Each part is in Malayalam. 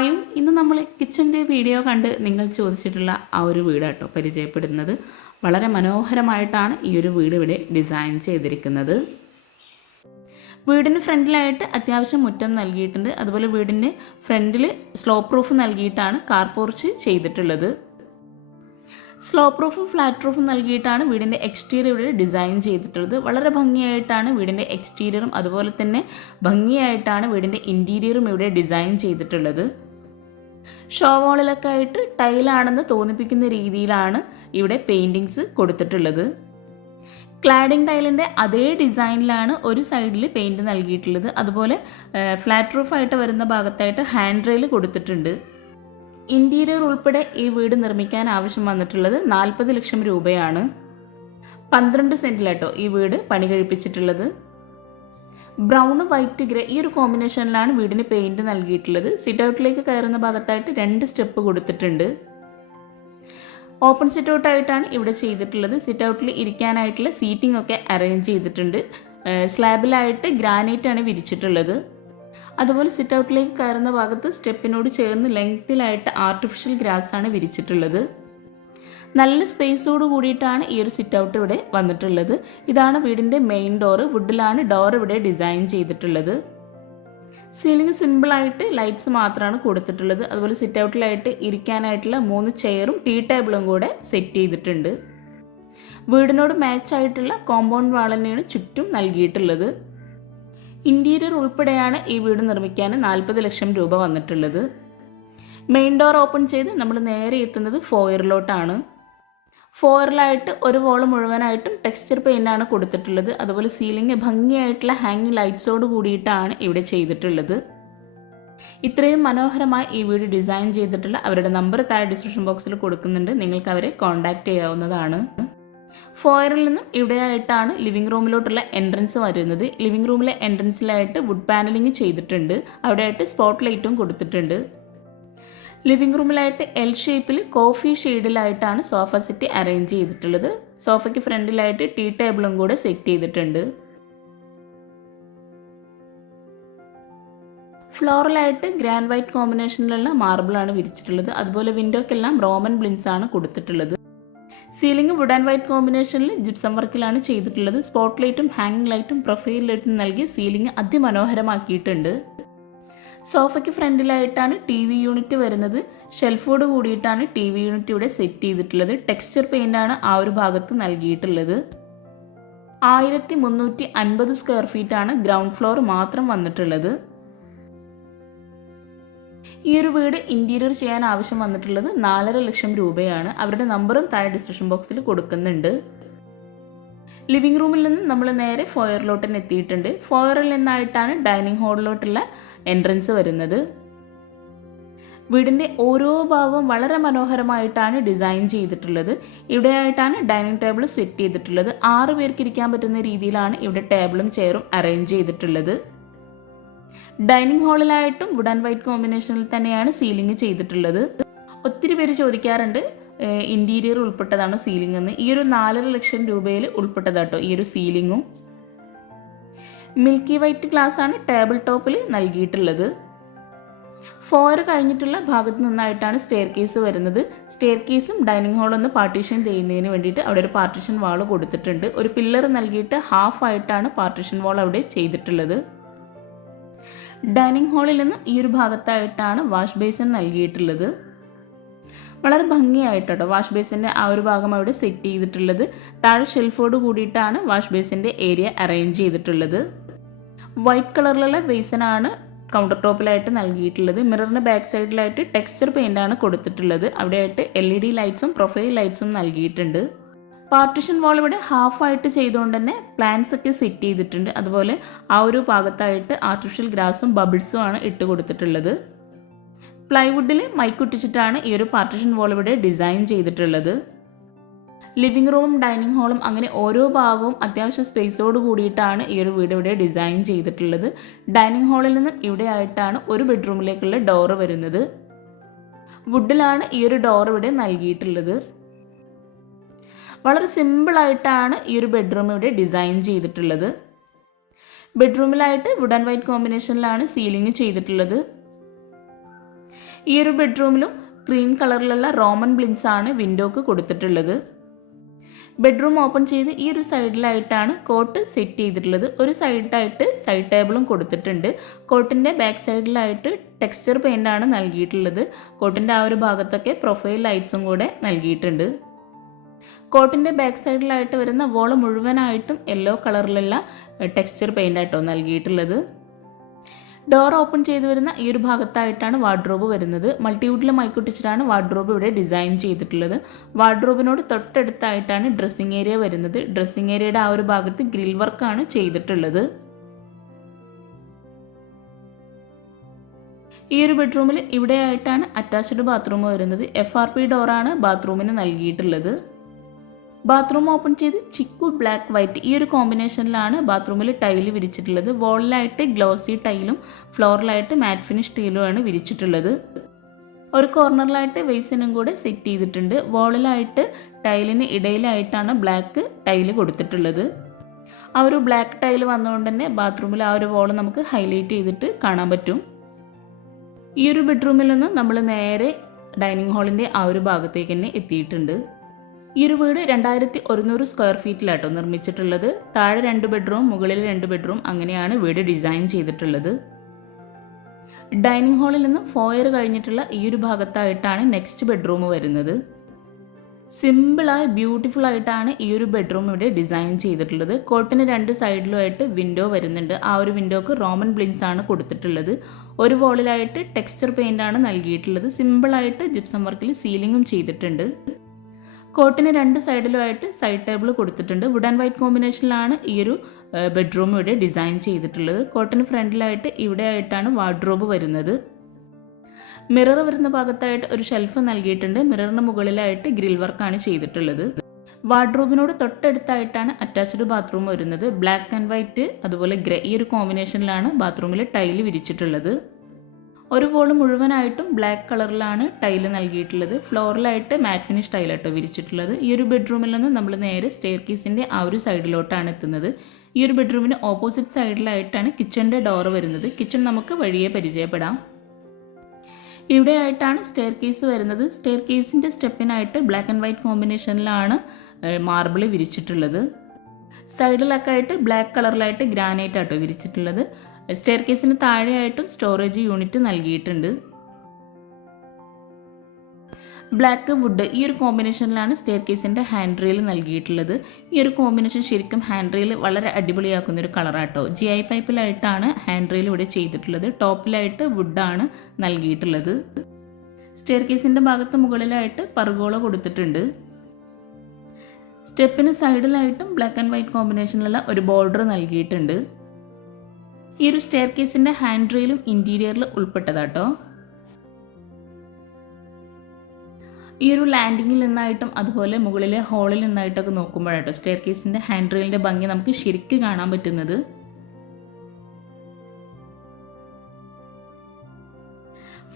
ഹായ്, ഇന്ന് നമ്മൾ കിച്ചൻ്റെ വീഡിയോ കണ്ട് നിങ്ങൾ ചോദിച്ചിട്ടുള്ള ആ ഒരു വീട് കേട്ടോ പരിചയപ്പെടുന്നത്. വളരെ മനോഹരമായിട്ടാണ് ഈ ഒരു വീട് ഇവിടെ ഡിസൈൻ ചെയ്തിരിക്കുന്നത്. വീടിന് ഫ്രണ്ടിലായിട്ട് അത്യാവശ്യം മുറ്റം നൽകിയിട്ടുണ്ട്. അതുപോലെ വീടിൻ്റെ ഫ്രണ്ടിൽ സ്ലോപ്പ് റൂഫ് നൽകിയിട്ടാണ് കാർ പോർച്ച് ചെയ്തിട്ടുള്ളത്. സ്ലോപ്പ് റൂഫും ഫ്ലാറ്റ് റൂഫും നൽകിയിട്ടാണ് വീടിൻ്റെ എക്സ്റ്റീരിയർ ഇവിടെ ഡിസൈൻ ചെയ്തിട്ടുള്ളത്. വളരെ ഭംഗിയായിട്ടാണ് വീടിൻ്റെ എക്സ്റ്റീരിയറും അതുപോലെ തന്നെ ഭംഗിയായിട്ടാണ് വീടിൻ്റെ ഇൻറ്റീരിയറും ഇവിടെ ഡിസൈൻ ചെയ്തിട്ടുള്ളത്. ഷോ വാളിലൊക്കെ ആയിട്ട് ടൈലാണെന്ന് തോന്നിപ്പിക്കുന്ന രീതിയിലാണ് ഇവിടെ പെയിൻറ്റിങ്സ് കൊടുത്തിട്ടുള്ളത്. ക്ലാഡിംഗ് ടൈലിൻ്റെ അതേ ഡിസൈനിലാണ് ഒരു സൈഡിൽ പെയിൻറ്റ് നൽകിയിട്ടുള്ളത്. അതുപോലെ ഫ്ലാറ്റ് റൂഫായിട്ട് വരുന്ന ഭാഗത്തായിട്ട് ഹാൻഡ് റെയിൽ കൊടുത്തിട്ടുണ്ട്. ഇൻറ്റീരിയർ ഉൾപ്പെടെ ഈ വീട് നിർമ്മിക്കാൻ ആവശ്യം വന്നിട്ടുള്ളത് 40 ലക്ഷം രൂപയാണ്. 12 സെൻറ്റിലാട്ടോ ഈ വീട് പണി കഴിപ്പിച്ചിട്ടുള്ളത്. ബ്രൗൺ വൈറ്റ് ഗ്രേ ഈ ഒരു കോമ്പിനേഷനിലാണ് വീടിന് പെയിൻറ് നൽകിയിട്ടുള്ളത്. സിറ്റ് ഔട്ടിലേക്ക് കയറുന്ന ഭാഗത്തായിട്ട് 2 സ്റ്റെപ്പ് കൊടുത്തിട്ടുണ്ട്. ഓപ്പൺ സിറ്റ് ഔട്ടായിട്ടാണ് ഇവിടെ ചെയ്തിട്ടുള്ളത്. സിറ്റ് ഔട്ടിൽ ഇരിക്കാനായിട്ടുള്ള സീറ്റിംഗ് ഒക്കെ അറേഞ്ച് ചെയ്തിട്ടുണ്ട്. സ്ലാബിലായിട്ട് ഗ്രാനൈറ്റ് ആണ് വിരിച്ചിട്ടുള്ളത്. അതുപോലെ സിറ്റ് ഔട്ടിലേക്ക് കയറുന്ന ഭാഗത്ത് സ്റ്റെപ്പിനോട് ചേർന്ന് ലെങ്തിലായിട്ട് ആർട്ടിഫിഷ്യൽ ഗ്രാസ് ആണ് വിരിച്ചിട്ടുള്ളത്. നല്ല സ്പേസോട് കൂടിയിട്ടാണ് ഈ ഒരു സിറ്റ് ഔട്ട് ഇവിടെ വന്നിട്ടുള്ളത്. ഇതാണ് വീടിൻ്റെ മെയിൻ ഡോറ്. വുഡിലാണ് ഡോർ ഇവിടെ ഡിസൈൻ ചെയ്തിട്ടുള്ളത്. സീലിംഗ് സിമ്പിളായിട്ട് ലൈറ്റ്സ് മാത്രമാണ് കൊടുത്തിട്ടുള്ളത്. അതുപോലെ സിറ്റ് ഔട്ടിലായിട്ട് ഇരിക്കാനായിട്ടുള്ള 3 ചെയറും ടീ ടേബിളും കൂടെ സെറ്റ് ചെയ്തിട്ടുണ്ട്. വീടിനോട് മാച്ച് ആയിട്ടുള്ള കോമ്പൗണ്ട് വാൾ തന്നെയാണ് ചുറ്റും നൽകിയിട്ടുള്ളത്. ഇൻറ്റീരിയർ ഉൾപ്പെടെയാണ് ഈ വീട് നിർമ്മിക്കാൻ 40 ലക്ഷം രൂപ വന്നിട്ടുള്ളത്. മെയിൻ ഡോർ ഓപ്പൺ ചെയ്ത് നമ്മൾ നേരെ എത്തുന്നത് ഫോയറിലോട്ടാണ്. ഫോയറിലായിട്ട് ഒരു വോൾ മുഴുവനായിട്ടും ടെക്സ്ചർ പെയിൻ്റാണ് കൊടുത്തിട്ടുള്ളത്. അതുപോലെ സീലിംഗ് ഭംഗിയായിട്ടുള്ള ഹാങ്ങിങ് ലൈറ്റ്സോട് കൂടിയിട്ടാണ് ഇവിടെ ചെയ്തിട്ടുള്ളത്. ഇത്രയും മനോഹരമായി ഈ വീട് ഡിസൈൻ ചെയ്തിട്ടുള്ള അവരുടെ നമ്പർ താഴെ ഡിസ്ക്രിപ്ഷൻ ബോക്സിൽ കൊടുക്കുന്നുണ്ട്. നിങ്ങൾക്ക് അവരെ കോൺടാക്റ്റ് ചെയ്യാവുന്നതാണ്. ഫോയറിൽ നിന്നും ഇവിടെയായിട്ടാണ് ലിവിംഗ് റൂമിലോട്ടുള്ള എൻട്രൻസ് വരുന്നത്. ലിവിംഗ് റൂമിലെ എൻട്രൻസിലായിട്ട് വുഡ് പാനലിംഗ് ചെയ്തിട്ടുണ്ട്. അവിടെയായിട്ട് സ്പോട്ട് ലൈറ്റും കൊടുത്തിട്ടുണ്ട്. ലിവിംഗ് റൂമിലായിട്ട് എൽ ഷേപ്പിൽ കോഫി ഷെയ്ഡിലായിട്ടാണ് സോഫ സെറ്റ് അറേഞ്ച് ചെയ്തിട്ടുള്ളത്. സോഫയ്ക്ക് ഫ്രണ്ടിലായിട്ട് ടീ ടേബിളും കൂടെ സെറ്റ് ചെയ്തിട്ടുണ്ട്. ഫ്ലോറിലായിട്ട് ഗ്രാൻഡ് വൈറ്റ് കോമ്പിനേഷനിലുള്ള മാർബിളാണ് വിരിച്ചിട്ടുള്ളത്. അതുപോലെ വിൻഡോക്കെല്ലാം റോമൻ ബ്ലിൻസ് ആണ് കൊടുത്തിട്ടുള്ളത്. സീലിംഗ് വുഡ് ആൻഡ് വൈറ്റ് കോമ്പിനേഷനിൽ ജിപ്സം വർക്കിലാണ് ചെയ്തിട്ടുള്ളത്. സ്പോട്ട് ലൈറ്റും ഹാങ്ങിങ് ലൈറ്റും പ്രൊഫൈൽ ലൈറ്റും നൽകി സീലിംഗ് അതിമനോഹരമാക്കിയിട്ടുണ്ട്. സോഫയ്ക്ക് ഫ്രണ്ടിലായിട്ടാണ് TV യൂണിറ്റ് വരുന്നത്. ഷെൽഫോട് കൂടിയിട്ടാണ് TV യൂണിറ്റ് ഇവിടെ സെറ്റ് ചെയ്തിട്ടുള്ളത്. ടെക്സ്ചർ പെയിൻ്റാണ് ആ ഒരു ഭാഗത്ത് നൽകിയിട്ടുള്ളത്. 1350 സ്ക്വയർ ഫീറ്റ് ആണ് ഗ്രൗണ്ട് ഫ്ലോർ മാത്രം വന്നിട്ടുള്ളത്. ഈ ഒരു വീട് ഇൻറ്റീരിയർ ചെയ്യാൻ ആവശ്യം വന്നിട്ടുള്ളത് 4.5 ലക്ഷം രൂപയാണ്. അവരുടെ നമ്പറും താഴെ ഡിസ്ക്രിപ്ഷൻ ബോക്സിൽ കൊടുക്കുന്നുണ്ട്. ലിവിംഗ് റൂമിൽ നിന്ന് നമ്മൾ നേരെ ഫോയറിലോട്ട് തന്നെ എത്തിയിട്ടുണ്ട്. ഫോയറിൽ നിന്നായിട്ടാണ് ഡൈനിങ് ഹാളിലോട്ടുള്ള എൻട്രൻസ് വരുന്നത്. വീടിൻ്റെ ഓരോ ഭാഗവും വളരെ മനോഹരമായിട്ടാണ് ഡിസൈൻ ചെയ്തിട്ടുള്ളത്. ഇവിടെയായിട്ടാണ് ഡൈനിങ് ടേബിൾ സെറ്റ് ചെയ്തിട്ടുള്ളത്. 6 പേർക്ക് ഇരിക്കാൻ പറ്റുന്ന രീതിയിലാണ് ഇവിടെ ടേബിളും ചെയറും അറേഞ്ച് ചെയ്തിട്ടുള്ളത്. ഡൈനിങ് ഹാളിലായിട്ടും വുഡ് ആൻഡ് വൈറ്റ് കോമ്പിനേഷനിൽ തന്നെയാണ് സീലിംഗ് ചെയ്തിട്ടുള്ളത്. ഒത്തിരി പേര് ചോദിക്കാറുണ്ട് ഇൻറ്റീരിയർ ഉൾപ്പെട്ടതാണ് സീലിംഗ് എന്ന്. ഈ ഒരു 4.5 ലക്ഷം രൂപയിൽ ഉൾപ്പെട്ടതാട്ടോ ഈ ഒരു സീലിംഗും. മിൽക്കി വൈറ്റ് ഗ്ലാസ് ആണ് ടേബിൾ ടോപ്പിൽ നൽകിയിട്ടുള്ളത്. ഫോയർ കഴിഞ്ഞിട്ടുള്ള ഭാഗത്ത് നിന്നായിട്ടാണ് സ്റ്റെയർ കേസ് വരുന്നത്. സ്റ്റെയർ കേസും ഡൈനിങ് ഹാളും ഒന്ന് പാർട്ടീഷൻ ചെയ്യുന്നതിന് വേണ്ടിയിട്ട് അവിടെ ഒരു പാർട്ടീഷൻ വാൾ കൊടുത്തിട്ടുണ്ട്. ഒരു പില്ലർ നൽകിയിട്ട് ഹാഫ് ആയിട്ടാണ് പാർട്ടീഷൻ വാൾ അവിടെ ചെയ്തിട്ടുള്ളത്. ഡൈനിങ് ഹാളിൽ നിന്ന് ഈ ഒരു ഭാഗത്തായിട്ടാണ് വാഷ് ബേസിൻ നൽകിയിട്ടുള്ളത്. വളരെ ഭംഗിയായിട്ടോ വാഷ് ബേസിൻ്റെ ആ ഒരു ഭാഗം അവിടെ സെറ്റ് ചെയ്തിട്ടുള്ളത്. താഴെ ഷെൽഫോട് കൂടിയിട്ടാണ് വാഷ് ബേസിൻ്റെ ഏരിയ അറേഞ്ച് ചെയ്തിട്ടുള്ളത്. വൈറ്റ് കളറിലുള്ള ബേസിനാണ് കൗണ്ടർ ടോപ്പിലായിട്ട് നൽകിയിട്ടുള്ളത്. മിററിൻ്റെ ബാക്ക് സൈഡിലായിട്ട് ടെക്സ്ചർ പെയിൻ്റാണ് കൊടുത്തിട്ടുള്ളത്. അവിടെയായിട്ട് LED ലൈറ്റ്സും പ്രൊഫൈൽ ലൈറ്റ്സും നൽകിയിട്ടുണ്ട്. പാർട്ടിഷൻ വാൾ ഇവിടെ ഹാഫായിട്ട് ചെയ്തുകൊണ്ട് തന്നെ പ്ലാന്റ്സ് ഒക്കെ സെറ്റ് ചെയ്തിട്ടുണ്ട്. അതുപോലെ ആ ഒരു ഭാഗത്തായിട്ട് ആർട്ടിഫിഷ്യൽ ഗ്രാസും ബബിൾസും ആണ് ഇട്ട് കൊടുത്തിട്ടുള്ളത്. പ്ലൈവുഡിൽ മൈക്കൊട്ടിച്ചിട്ടാണ് ഈ ഒരു പാർട്ടിഷൻ വാൾ ഇവിടെ ഡിസൈൻ ചെയ്തിട്ടുള്ളത്. ലിവിംഗ് റൂമും ഡൈനിങ് ഹാളും അങ്ങനെ ഓരോ ഭാഗവും അത്യാവശ്യം സ്പേസോട് കൂടിയിട്ടാണ് ഈ ഒരു വീട് ഇവിടെ ഡിസൈൻ ചെയ്തിട്ടുള്ളത്. ഡൈനിങ് ഹാളിൽ നിന്നും ഇവിടെ ആയിട്ടാണ് ഒരു ബെഡ്റൂമിലേക്കുള്ള ഡോറ് വരുന്നത്. വുഡിലാണ് ഈ ഒരു ഡോർ ഇവിടെ നൽകിയിട്ടുള്ളത്. വളരെ സിമ്പിളായിട്ടാണ് ഈ ഒരു ബെഡ്റൂം ഇവിടെ ഡിസൈൻ ചെയ്തിട്ടുള്ളത്. ബെഡ്റൂമിലായിട്ട് വുഡ് ആൻഡ് വൈറ്റ് കോമ്പിനേഷനിലാണ് സീലിംഗ് ചെയ്തിട്ടുള്ളത്. ഈ ഒരു ബെഡ്റൂമിലും ക്രീം കളറിലുള്ള റോമൻ ബ്ലിൻസ് ആണ് വിൻഡോക്ക് കൊടുത്തിട്ടുള്ളത്. ബെഡ്റൂം ഓപ്പൺ ചെയ്ത് ഈ ഒരു സൈഡിലായിട്ടാണ് കോട്ട് സെറ്റ് ചെയ്തിട്ടുള്ളത്. ഒരു സൈഡിലായിട്ട് സൈഡ് ടേബിളും കൊടുത്തിട്ടുണ്ട്. കോട്ടിൻ്റെ ബാക്ക് സൈഡിലായിട്ട് ടെക്സ്ചർ പെയിൻ്റാണ് നൽകിയിട്ടുള്ളത്. കോട്ടിൻ്റെ ആ ഒരു ഭാഗത്തൊക്കെ പ്രൊഫൈൽ ലൈറ്റ്സും കൂടെ നൽകിയിട്ടുണ്ട്. കോട്ടിൻ്റെ ബാക്ക് സൈഡിലായിട്ട് വരുന്ന വോള് മുഴുവനായിട്ടും യെല്ലോ കളറിലുള്ള ടെക്സ്ചർ പെയിൻ്റായിട്ടോ നൽകിയിട്ടുള്ളത്. ഡോർ ഓപ്പൺ ചെയ്ത് വരുന്ന ഈ ഒരു ഭാഗത്തായിട്ടാണ് വാർഡ്രോബ് വരുന്നത്. മൾട്ടിവുഡിൽ മൈക്കൊട്ടിച്ചിട്ടാണ് വാർഡ്രോബ് ഇവിടെ ഡിസൈൻ ചെയ്തിട്ടുള്ളത്. വാർഡ്രോബിനോട് തൊട്ടടുത്തായിട്ടാണ് ഡ്രസ്സിംഗ് ഏരിയ വരുന്നത്. ഡ്രസ്സിംഗ് ഏരിയയുടെ ആ ഒരു ഭാഗത്ത് ഗ്രിൽ വർക്കാണ് ചെയ്തിട്ടുള്ളത്. ഈ ഒരു ബെഡ്റൂമിൽ ഇവിടെയായിട്ടാണ് അറ്റാച്ച്ഡ് ബാത്റൂം വരുന്നത്. FRP ഡോറാണ് ബാത്റൂമിന് നൽകിയിട്ടുള്ളത്. ബാത്റൂം ഓപ്പൺ ചെയ്ത് ചിക്കു ബ്ലാക്ക് വൈറ്റ് ഈ ഒരു കോമ്പിനേഷനിലാണ് ബാത്റൂമിൽ ടൈല് വിരിച്ചിട്ടുള്ളത്. വോളിലായിട്ട് ഗ്ലോസി ടൈലും ഫ്ലോറിലായിട്ട് മാറ്റ് ഫിനിഷ് ടൈലുമാണ് വിരിച്ചിട്ടുള്ളത്. ഒരു കോർണറിലായിട്ട് വെയ്സിനും കൂടെ സെറ്റ് ചെയ്തിട്ടുണ്ട്. വോളിലായിട്ട് ടൈലിന് ഇടയിലായിട്ടാണ് ബ്ലാക്ക് ടൈല് കൊടുത്തിട്ടുള്ളത്. ആ ഒരു ബ്ലാക്ക് ടൈല് വന്നുകൊണ്ട് തന്നെ ബാത്റൂമിൽ ആ ഒരു വോള് നമുക്ക് ഹൈലൈറ്റ് ചെയ്തിട്ട് കാണാൻ പറ്റും. ഈ ഒരു ബെഡ്റൂമിൽ നിന്ന് നമ്മൾ നേരെ ഡൈനിങ് ഹാളിൻ്റെ ആ ഒരു ഭാഗത്തേക്ക് തന്നെ എത്തിയിട്ടുണ്ട്. ഈ ഒരു വീട് 2100 സ്ക്വയർ ഫീറ്റിലാട്ടോ നിർമ്മിച്ചിട്ടുള്ളത്. താഴെ 2 ബെഡ്റൂം, മുകളിൽ 2 ബെഡ്റൂം, അങ്ങനെയാണ് വീട് ഡിസൈൻ ചെയ്തിട്ടുള്ളത്. ഡൈനിങ് ഹാളിൽ നിന്ന് ഫോയർ കഴിഞ്ഞിട്ടുള്ള ഈ ഒരു ഭാഗത്തായിട്ടാണ് നെക്സ്റ്റ് ബെഡ്റൂം വരുന്നത്. സിമ്പിളായി ബ്യൂട്ടിഫുൾ ആയിട്ടാണ് ഈ ഒരു ബെഡ്റൂം ഇവിടെ ഡിസൈൻ ചെയ്തിട്ടുള്ളത്. കോട്ടിന് 2 സൈഡിലുമായിട്ട് വിൻഡോ വരുന്നുണ്ട്. ആ ഒരു വിൻഡോക്ക് റോമൻ ബ്ലിൻസ് ആണ് കൊടുത്തിട്ടുള്ളത്. ഒരു വോളിലായിട്ട് ടെക്സ്ചർ പെയിൻ്റ് ആണ് നൽകിയിട്ടുള്ളത്. സിമ്പിളായിട്ട് ജിപ്സം വർക്കിൽ സീലിങ്ങും ചെയ്തിട്ടുണ്ട്. കോട്ടിന് 2 സൈഡിലുമായിട്ട് സൈഡ് ടേബിൾ കൊടുത്തിട്ടുണ്ട്. വുഡ് ആൻഡ് വൈറ്റ് കോമ്പിനേഷനിലാണ് ഈ ഒരു ബെഡ്റൂം ഇവിടെ ഡിസൈൻ ചെയ്തിട്ടുള്ളത്. കോട്ടിന് ഫ്രണ്ടിലായിട്ട് ഇവിടെ ആയിട്ടാണ് വാർഡ്രോബ് വരുന്നത്. മിറർ വരുന്ന ഭാഗത്തായിട്ട് ഒരു ഷെൽഫ് നൽകിയിട്ടുണ്ട്. മിററിന് മുകളിലായിട്ട് ഗ്രിൽ വർക്കാണ് ചെയ്തിട്ടുള്ളത്. വാർഡ്രോബിനോട് തൊട്ടടുത്തായിട്ടാണ് അറ്റാച്ച്ഡ് ബാത്റൂം വരുന്നത്. ബ്ലാക്ക് ആൻഡ് വൈറ്റ് അതുപോലെ ഗ്രേ ഈ ഒരു കോമ്പിനേഷനിലാണ് ബാത്റൂമിൽ ടൈല് വിരിച്ചിട്ടുള്ളത്. ഒരു വോള് മുഴുവനായിട്ടും ബ്ലാക്ക് കളറിലാണ് ടൈല് നൽകിയിട്ടുള്ളത്. ഫ്ലോറിലായിട്ട് മാറ്റ് ഫിനിഷ് ടൈലാട്ടോ വിരിച്ചിട്ടുള്ളത്. ഈ ഒരു ബെഡ്റൂമിൽ നിന്ന് നമ്മൾ നേരെ സ്റ്റെയർ കേസിൻ്റെ ആ ഒരു സൈഡിലോട്ടാണ് എത്തുന്നത്. ഈ ഒരു ബെഡ്റൂമിന് ഓപ്പോസിറ്റ് സൈഡിലായിട്ടാണ് കിച്ചൻ്റെ ഡോറ് വരുന്നത്. കിച്ചൺ നമുക്ക് വഴിയെ പരിചയപ്പെടാം. ഇവിടെയായിട്ടാണ് സ്റ്റെയർ കേസ് വരുന്നത്. സ്റ്റെയർ കേസിൻ്റെ സ്റ്റെപ്പിനായിട്ട് ബ്ലാക്ക് ആൻഡ് വൈറ്റ് കോമ്പിനേഷനിലാണ് മാർബിൾ വിരിച്ചിട്ടുള്ളത്. സൈഡിലൊക്കെ ആയിട്ട് ബ്ലാക്ക് കളറിലായിട്ട് ഗ്രാനൈറ്റ് ആട്ടോ വിരിച്ചിട്ടുള്ളത്. സ്റ്റെയർ കേസിന് താഴെയായിട്ടും സ്റ്റോറേജ് യൂണിറ്റ് നൽകിയിട്ടുണ്ട്. ബ്ലാക്ക് വുഡ് ഈ ഒരു കോമ്പിനേഷനിലാണ് സ്റ്റെയർ കേസിൻ്റെ ഹാൻഡ് റെയിൽ നൽകിയിട്ടുള്ളത്. ഈ ഒരു കോമ്പിനേഷൻ ശരിക്കും ഹാൻഡ് റെയിൽ വളരെ അടിപൊളിയാക്കുന്ന ഒരു കളറാട്ടോ. GI പൈപ്പിലായിട്ടാണ് ഹാൻഡ് റെയിൽ ഇവിടെ ചെയ്തിട്ടുള്ളത്. ടോപ്പിലായിട്ട് വുഡാണ് നൽകിയിട്ടുള്ളത്. സ്റ്റെയർ കേസിൻ്റെ ഭാഗത്ത് മുകളിലായിട്ട് പർഗോള കൊടുത്തിട്ടുണ്ട്. സ്റ്റെപ്പിന് സൈഡിലായിട്ടും ബ്ലാക്ക് ആൻഡ് വൈറ്റ് കോമ്പിനേഷനിലുള്ള ഒരു ബോർഡർ നൽകിയിട്ടുണ്ട്. ഈ ഒരു സ്റ്റെയർ കേസിൻ്റെ ഹാൻഡ് റെയിലും ഇൻറ്റീരിയറിൽ ഉൾപ്പെട്ടതാട്ടോ. ഈ ഒരു ലാൻഡിങ്ങിൽ നിന്നായിട്ടും അതുപോലെ മുകളിലെ ഹാളിൽ നിന്നായിട്ടൊക്കെ നോക്കുമ്പോഴാട്ടോ സ്റ്റെയർ കേസിൻ്റെ ഹാൻഡ് റെയിലിൻ്റെ ഭംഗി നമുക്ക് ശരിക്കും കാണാൻ പറ്റുന്നത്.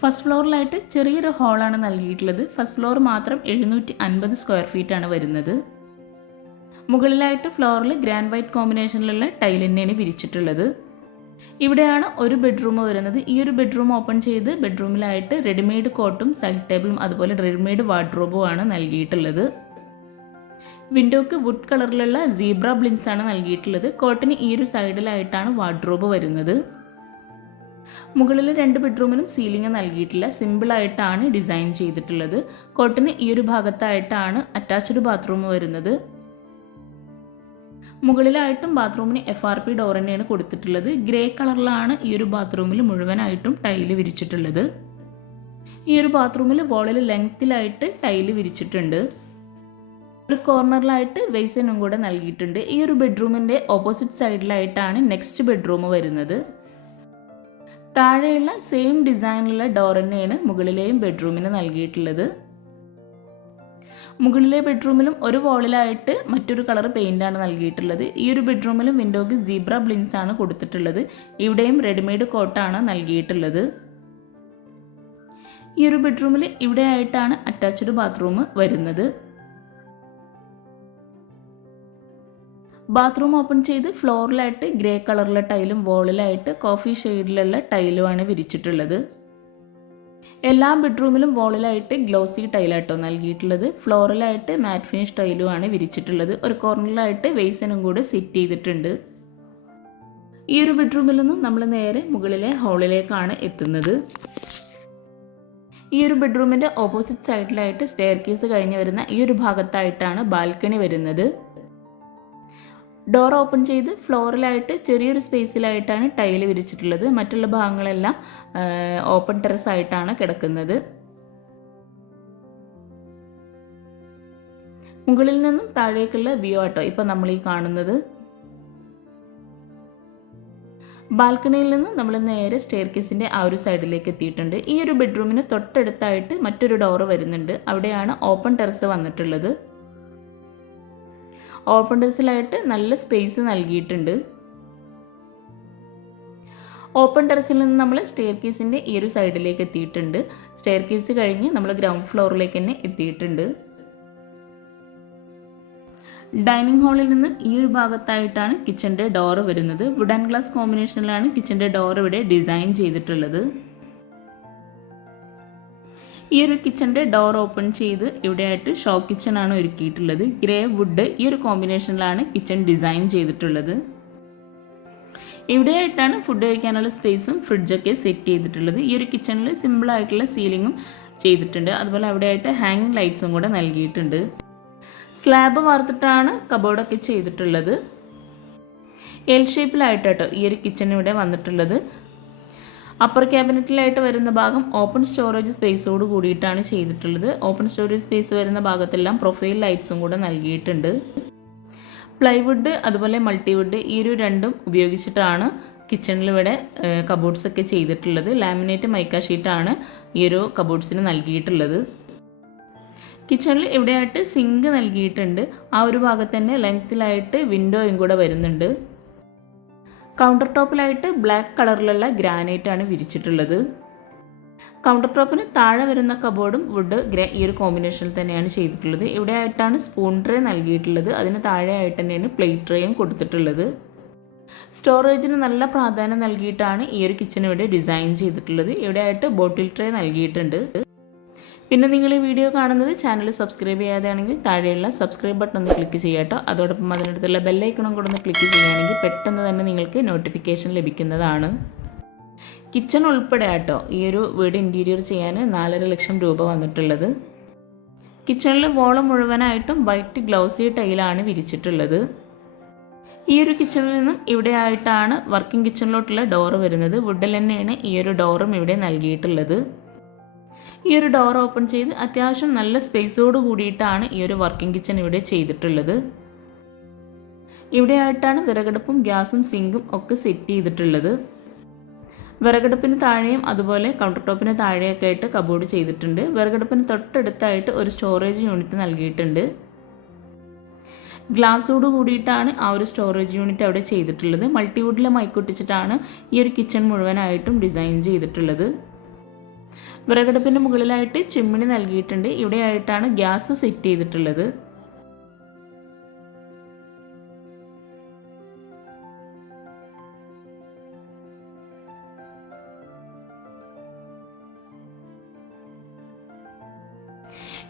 ഫസ്റ്റ് ഫ്ലോറിലായിട്ട് ചെറിയൊരു ഹാളാണ് നൽകിയിട്ടുള്ളത്. ഫസ്റ്റ് ഫ്ലോർ മാത്രം 750 സ്ക്വയർ ഫീറ്റാണ് വരുന്നത്. മുകളിലായിട്ട് ഫ്ലോറിൽ ഗ്രാൻഡ് വൈറ്റ് കോമ്പിനേഷനിലുള്ള ടൈൽ തന്നെയാണ് വിരിച്ചിട്ടുള്ളത്. ഇവിടെയാണ് ഒരു ബെഡ്റൂം വരുന്നത്. ഈ ഒരു ബെഡ്റൂം ഓപ്പൺ ചെയ്ത് ബെഡ്റൂമിലായിട്ട് റെഡിമെയ്ഡ് കോട്ടും സൈഡ് ടേബിളും അതുപോലെ റെഡിമെയ്ഡ് വാർഡ്രോബുമാണ് നൽകിയിട്ടുള്ളത്. വിൻഡോക്ക് വുഡ് കളറിലുള്ള സീബ്ര ബ്ലിൻസ് ആണ് നൽകിയിട്ടുള്ളത്. കോട്ടിന് ഈ ഒരു സൈഡിലായിട്ടാണ് വാർഡ്രോബ് വരുന്നത്. മുകളിൽ 2 ബെഡ്റൂമിനും സീലിംഗ് നൽകിയിട്ടില്ല. സിമ്പിളായിട്ടാണ് ഡിസൈൻ ചെയ്തിട്ടുള്ളത്. കോട്ടിന് ഈ ഒരു ഭാഗത്തായിട്ടാണ് അറ്റാച്ച്ഡ് ബാത്റൂം വരുന്നത്. മുകളിലായിട്ടും ബാത്റൂമിന് FRP ഡോർ തന്നെയാണ് കൊടുത്തിട്ടുള്ളത്. ഗ്രേ കളറിലാണ് ഈ ഒരു ബാത്റൂമിൽ മുഴുവനായിട്ടും ടൈല് വിരിച്ചിട്ടുള്ളത്. ഈ ഒരു ബാത്റൂമിൽ വോളിൽ ലെങ്ത്തിലായിട്ട് ടൈല് വിരിച്ചിട്ടുണ്ട്. ഒരു കോർണറിലായിട്ട് വെയ്സനും കൂടെ നൽകിയിട്ടുണ്ട്. ഈ ഒരു ബെഡ്റൂമിൻ്റെ ഓപ്പോസിറ്റ് സൈഡിലായിട്ടാണ് നെക്സ്റ്റ് ബെഡ്റൂം വരുന്നത്. താഴെയുള്ള സെയിം ഡിസൈനിലുള്ള ഡോർ തന്നെയാണ് മുകളിലെയും ബെഡ്റൂമിന് നൽകിയിട്ടുള്ളത്. മുകളിലെ ബെഡ്റൂമിലും ഒരു വോളിലായിട്ട് മറ്റൊരു കളർ പെയിൻ്റാണ് നൽകിയിട്ടുള്ളത്. ഈ ഒരു ബെഡ്റൂമിലും വിൻഡോക്ക് സീബ്ര ബ്ലിൻസ് ആണ് കൊടുത്തിട്ടുള്ളത്. ഇവിടെയും റെഡിമെയ്ഡ് കോട്ടാണ് നൽകിയിട്ടുള്ളത്. ഈ ഒരു ബെഡ്റൂമിൽ ഇവിടെ ആയിട്ടാണ് അറ്റാച്ച്ഡ് ബാത്റൂം വരുന്നത്. ബാത്റൂം ഓപ്പൺ ചെയ്ത് ഫ്ലോറിലായിട്ട് ഗ്രേ കളറിലെ ടൈലും വോളിലായിട്ട് കോഫി ഷെയ്ഡിലുള്ള ടൈലുമാണ് വിരിച്ചിട്ടുള്ളത്. എല്ലാ ബെഡ്റൂമിലും വോളിലായിട്ട് ഗ്ലോസി ടൈലാട്ടോ നൽകിയിട്ടുള്ളത്. ഫ്ലോറലായിട്ട് മാറ്റ് ഫിനിഷ് ടൈലുമാണ് വിരിച്ചിട്ടുള്ളത്. ഒരു കോർണറിലായിട്ട് വെയ്സനും കൂടെ സെറ്റ് ചെയ്തിട്ടുണ്ട്. ഈ ഒരു ബെഡ്റൂമിൽ നിന്നും നമ്മൾ നേരെ മുകളിലെ ഹാളിലേക്കാണ് എത്തുന്നത്. ഈ ഒരു ബെഡ്റൂമിൻ്റെ ഓപ്പോസിറ്റ് സൈഡിലായിട്ട് സ്റ്റെയർ കേസ് കഴിഞ്ഞ് വരുന്ന ഈ ഒരു ഭാഗത്തായിട്ടാണ് ബാൽക്കണി വരുന്നത്. ഡോർ ഓപ്പൺ ചെയ്ത് ഫ്ലോറിലായിട്ട് ചെറിയൊരു സ്പേസിലായിട്ടാണ് ടൈല് വിരിച്ചിട്ടുള്ളത്. മറ്റുള്ള ഭാഗങ്ങളെല്ലാം ഓപ്പൺ ടെറസ് ആയിട്ടാണ് കിടക്കുന്നത്. മുകളിൽ നിന്നും താഴേക്കുള്ള വ്യൂ ആട്ടോ ഇപ്പോൾ നമ്മൾ ഈ കാണുന്നത്. ബാൽക്കണിയിൽ നിന്ന് നമ്മൾ നേരെ സ്റ്റെയർ കേസിൻ്റെ ആ ഒരു സൈഡിലേക്ക് എത്തിയിട്ടുണ്ട്. ഈ ഒരു ബെഡ്റൂമിന് തൊട്ടടുത്തായിട്ട് മറ്റൊരു ഡോറ് വരുന്നുണ്ട്. അവിടെയാണ് ഓപ്പൺ ടെറസ് വന്നിട്ടുള്ളത്. ഓപ്പൺ ടെറസിലായിട്ട് നല്ല സ്പേസ് നൽകിയിട്ടുണ്ട്. ഓപ്പൺ ടെറസിൽ നിന്ന് നമ്മൾ സ്റ്റെയർ കേസിൻ്റെ ഈ ഒരു സൈഡിലേക്ക് എത്തിയിട്ടുണ്ട്. സ്റ്റെയർ കേസ് കഴിഞ്ഞ് നമ്മൾ ഗ്രൗണ്ട് ഫ്ലോറിലേക്ക് തന്നെ എത്തിയിട്ടുണ്ട്. ഡൈനിങ് ഹാളിൽ നിന്ന് ഈ ഒരു ഭാഗത്തായിട്ടാണ് കിച്ചൻ്റെ ഡോറ് വരുന്നത്. വുഡ് ആൻഡ് ഗ്ലാസ് കോമ്പിനേഷനിലാണ് കിച്ചൻ്റെ ഡോർ ഇവിടെ ഡിസൈൻ ചെയ്തിട്ടുള്ളത്. ഈ ഒരു കിച്ചൻ്റെ ഡോർ ഓപ്പൺ ചെയ്ത് ഇവിടെയായിട്ട് ഷോ കിച്ചൺ ആണ് ഒരുക്കിയിട്ടുള്ളത്. ഗ്രേ വുഡ് ഈ ഒരു കോമ്പിനേഷനിലാണ് കിച്ചൺ ഡിസൈൻ ചെയ്തിട്ടുള്ളത്. ഇവിടെയായിട്ടാണ് ഫുഡ് കഴിക്കാനുള്ള സ്പേസും ഫ്രിഡ്ജൊക്കെ സെറ്റ് ചെയ്തിട്ടുള്ളത്. ഈ ഒരു കിച്ചണിൽ സിമ്പിളായിട്ടുള്ള സീലിങ്ങും ചെയ്തിട്ടുണ്ട്. അതുപോലെ അവിടെയായിട്ട് ഹാങ്ങിങ് ലൈറ്റ്സും കൂടെ നൽകിയിട്ടുണ്ട്. സ്ലാബ് വാർത്തിട്ടാണ് കബോർഡൊക്കെ ചെയ്തിട്ടുള്ളത്. എൽ ഷേപ്പിലായിട്ടോ ഈ ഒരു കിച്ചൺ ഇവിടെ വന്നിട്ടുള്ളത്. അപ്പർ ക്യാബിനറ്റിലായിട്ട് വരുന്ന ഭാഗം ഓപ്പൺ സ്റ്റോറേജ് സ്പേസോട് കൂടിയിട്ടാണ് ചെയ്തിട്ടുള്ളത്. ഓപ്പൺ സ്റ്റോറേജ് സ്പേസ് വരുന്ന ഭാഗത്തെല്ലാം പ്രൊഫൈൽ ലൈറ്റ്സും കൂടെ നൽകിയിട്ടുണ്ട്. പ്ലൈവുഡ് അതുപോലെ മൾട്ടിവുഡ് ഈ ഒരു രണ്ടും ഉപയോഗിച്ചിട്ടാണ് കിച്ചണിൽ ഇവിടെ കബോർഡ്സ് ഒക്കെ ചെയ്തിട്ടുള്ളത്. ലാമിനേറ്റ് മൈക്ക ഷീറ്റാണ് ഈ ഒരു കബോർഡ്സിന് നൽകിയിട്ടുള്ളത്. കിച്ചണിൽ ഇവിടെയായിട്ട് സിങ്ക് നൽകിയിട്ടുണ്ട്. ആ ഒരു ഭാഗത്ത് തന്നെ ലെങ്ത്തിലായിട്ട് വിൻഡോയും കൂടെ വരുന്നുണ്ട്. കൗണ്ടർ ടോപ്പിലായിട്ട് ബ്ലാക്ക് കളറിലുള്ള ഗ്രാനൈറ്റ് ആണ് വിരിച്ചിട്ടുള്ളത്. കൗണ്ടർ ടോപ്പിന് താഴെ വരുന്ന കബോർഡും വുഡ് ഗ്രേ ഈ ഒരു കോമ്പിനേഷനിൽ തന്നെയാണ് ചെയ്തിട്ടുള്ളത്. ഇവിടെയായിട്ടാണ് സ്പൂൺ ട്രേ നൽകിയിട്ടുള്ളത്. അതിന് താഴെയായിട്ട് തന്നെയാണ് പ്ലേറ്റ് ട്രേയും കൊടുത്തിട്ടുള്ളത്. സ്റ്റോറേജിന് നല്ല പ്രാധാന്യം നൽകിയിട്ടാണ് ഈ ഒരു കിച്ചൺ ഇവിടെ ഡിസൈൻ ചെയ്തിട്ടുള്ളത്. ഇവിടെയായിട്ട് ബോട്ടിൽ ട്രേ നൽകിയിട്ടുണ്ട്. പിന്നെ നിങ്ങൾ ഈ വീഡിയോ കാണുന്നത് ചാനൽ സബ്സ്ക്രൈബ് ചെയ്യാതെയാണെങ്കിൽ താഴെയുള്ള സബ്സ്ക്രൈബ് ബട്ടൺ ഒന്ന് ക്ലിക്ക് ചെയ്യാട്ടോ. അതോടൊപ്പം അതിനടുത്തുള്ള ബെല്ലൈക്കണും കൂടെ ഒന്ന് ക്ലിക്ക് ചെയ്യുകയാണെങ്കിൽ പെട്ടെന്ന് തന്നെ നിങ്ങൾക്ക് നോട്ടിഫിക്കേഷൻ ലഭിക്കുന്നതാണ്. കിച്ചൺ ഉൾപ്പെടെ ആട്ടോ ഈ ഒരു വീട് ഇൻറ്റീരിയർ ചെയ്യാൻ 4.5 ലക്ഷം രൂപ വന്നിട്ടുള്ളത്. കിച്ചണിൽ വോള് മുഴുവനായിട്ടും വൈറ്റ് ഗ്ലൗസി ടൈലാണ് വിരിച്ചിട്ടുള്ളത്. ഈ ഒരു കിച്ചണിൽ നിന്നും ഇവിടെ ആയിട്ടാണ് വർക്കിംഗ് കിച്ചണിലോട്ടുള്ള ഡോറ് വരുന്നത്. വുഡിൽ തന്നെയാണ് ഈ ഒരു ഡോറും ഇവിടെ നൽകിയിട്ടുള്ളത്. ഈ ഒരു ഡോർ ഓപ്പൺ ചെയ്ത് അത്യാവശ്യം നല്ല സ്പേസോട് കൂടിയിട്ടാണ് ഈ ഒരു വർക്കിംഗ് കിച്ചൺ ഇവിടെ ചെയ്തിട്ടുള്ളത്. ഇവിടെയായിട്ടാണ് വിറകടുപ്പും ഗ്യാസും സിങ്കും ഒക്കെ സെറ്റ് ചെയ്തിട്ടുള്ളത്. വിറകടുപ്പിന് താഴെയും അതുപോലെ കൗണ്ടർ ടോപ്പിന് താഴെയൊക്കെ ആയിട്ട് കബോർഡ് ചെയ്തിട്ടുണ്ട്. വിറകടുപ്പിന് തൊട്ടടുത്തായിട്ട് ഒരു സ്റ്റോറേജ് യൂണിറ്റ് നൽകിയിട്ടുണ്ട്. ഗ്ലാസോട് കൂടിയിട്ടാണ് ആ ഒരു സ്റ്റോറേജ് യൂണിറ്റ് അവിടെ ചെയ്തിട്ടുള്ളത്. മൾട്ടിവുഡിലെ മൈക്കൊട്ടിച്ചിട്ടാണ് ഈ ഒരു കിച്ചൺ മുഴുവനായിട്ടും ഡിസൈൻ ചെയ്തിട്ടുള്ളത്. വിറകടുപ്പിൻ്റെ മുകളിലായിട്ട് ചിമ്മിണി നൽകിയിട്ടുണ്ട്. ഇവിടെയായിട്ടാണ് ഗ്യാസ് സെറ്റ് ചെയ്തിട്ടുള്ളത്.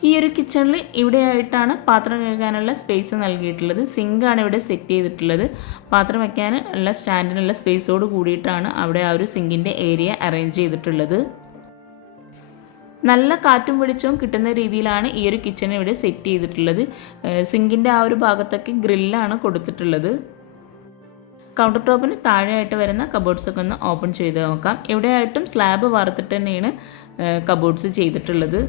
ഈ ഒരു കിച്ചണിൽ ഇവിടെയായിട്ടാണ് പാത്രം കഴുകാനുള്ള സ്പേസ് നൽകിയിട്ടുള്ളത്. സിങ്കാണ് ഇവിടെ സെറ്റ് ചെയ്തിട്ടുള്ളത്. പാത്രം വയ്ക്കാൻ ഉള്ള സ്റ്റാൻഡിനുള്ള സ്പേസോട് കൂടിയിട്ടാണ് അവിടെ ആ ഒരു സിങ്കിൻ്റെ ഏരിയ അറേഞ്ച് ചെയ്തിട്ടുള്ളത്. നല്ല കാറ്റും വെളിച്ചവും കിട്ടുന്ന രീതിയിലാണ് ഈ ഒരു കിച്ചൺ ഇവിടെ സെറ്റ് ചെയ്തിട്ടുള്ളത്. സിങ്കിൻ്റെ ആ ഒരു ഭാഗത്തൊക്കെ ഗ്രില്ലാണ് കൊടുത്തിട്ടുള്ളത്. കൗണ്ടർ ടോപ്പിന് താഴെയായിട്ട് വരുന്ന കബോർഡ്സൊക്കെ ഒന്ന് ഓപ്പൺ ചെയ്ത് നോക്കാം. ഇവിടെയായിട്ടും സ്ലാബ് വാർത്തിട്ട് തന്നെയാണ് കബോർഡ്സ് ചെയ്തിട്ടുള്ളത്.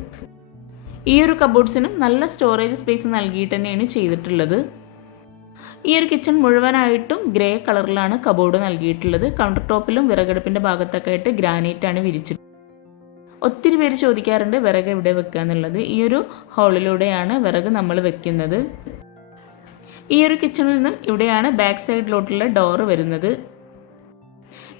ഈ ഒരു കബോർഡ്സിനും നല്ല സ്റ്റോറേജ് സ്പേസ് നൽകിയിട്ട് തന്നെയാണ് ചെയ്തിട്ടുള്ളത്. ഈ ഒരു കിച്ചൺ മുഴുവനായിട്ടും ഗ്രേ കളറിലാണ് കബോർഡ് നൽകിയിട്ടുള്ളത്. കൗണ്ടർ ടോപ്പിലും വിറകടുപ്പിൻ്റെ ഭാഗത്തൊക്കെ ആയിട്ട് ഗ്രാനൈറ്റാണ് വിരിച്ചിട്ടുള്ളത്. ഒത്തിരി പേര് ചോദിക്കാറുണ്ട് വിറക് എവിടെ വെക്കുക എന്നുള്ളത്. ഈ ഒരു ഹോളിലൂടെയാണ് വിറക് നമ്മൾ വെക്കുന്നത്. ഈ ഒരു കിച്ചണിൽ നിന്നും ഇവിടെയാണ് ബാക്ക് സൈഡിലോട്ടുള്ള ഡോറ് വരുന്നത്.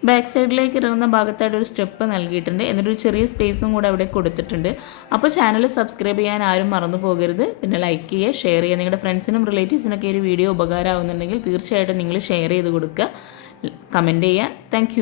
ബാക്ക് സൈഡിലേക്ക് ഇറങ്ങുന്ന ഭാഗത്തായിട്ട് ഒരു സ്റ്റെപ്പ് നൽകിയിട്ടുണ്ട്. എന്നിട്ടൊരു ചെറിയ സ്പേസും കൂടെ അവിടെ കൊടുത്തിട്ടുണ്ട്. അപ്പോൾ ചാനൽ സബ്സ്ക്രൈബ് ചെയ്യാൻ ആരും മറന്നു പോകരുത്. പിന്നെ ലൈക്ക് ചെയ്യുക, ഷെയർ ചെയ്യുക. നിങ്ങളുടെ ഫ്രണ്ട്സിനും റിലേറ്റീവ്സിനൊക്കെ ഒരു വീഡിയോ ഉപകാരമാകുന്നുണ്ടെങ്കിൽ തീർച്ചയായിട്ടും നിങ്ങൾ ഷെയർ ചെയ്ത് കൊടുക്കുക, കമൻറ്റ് ചെയ്യുക. താങ്ക്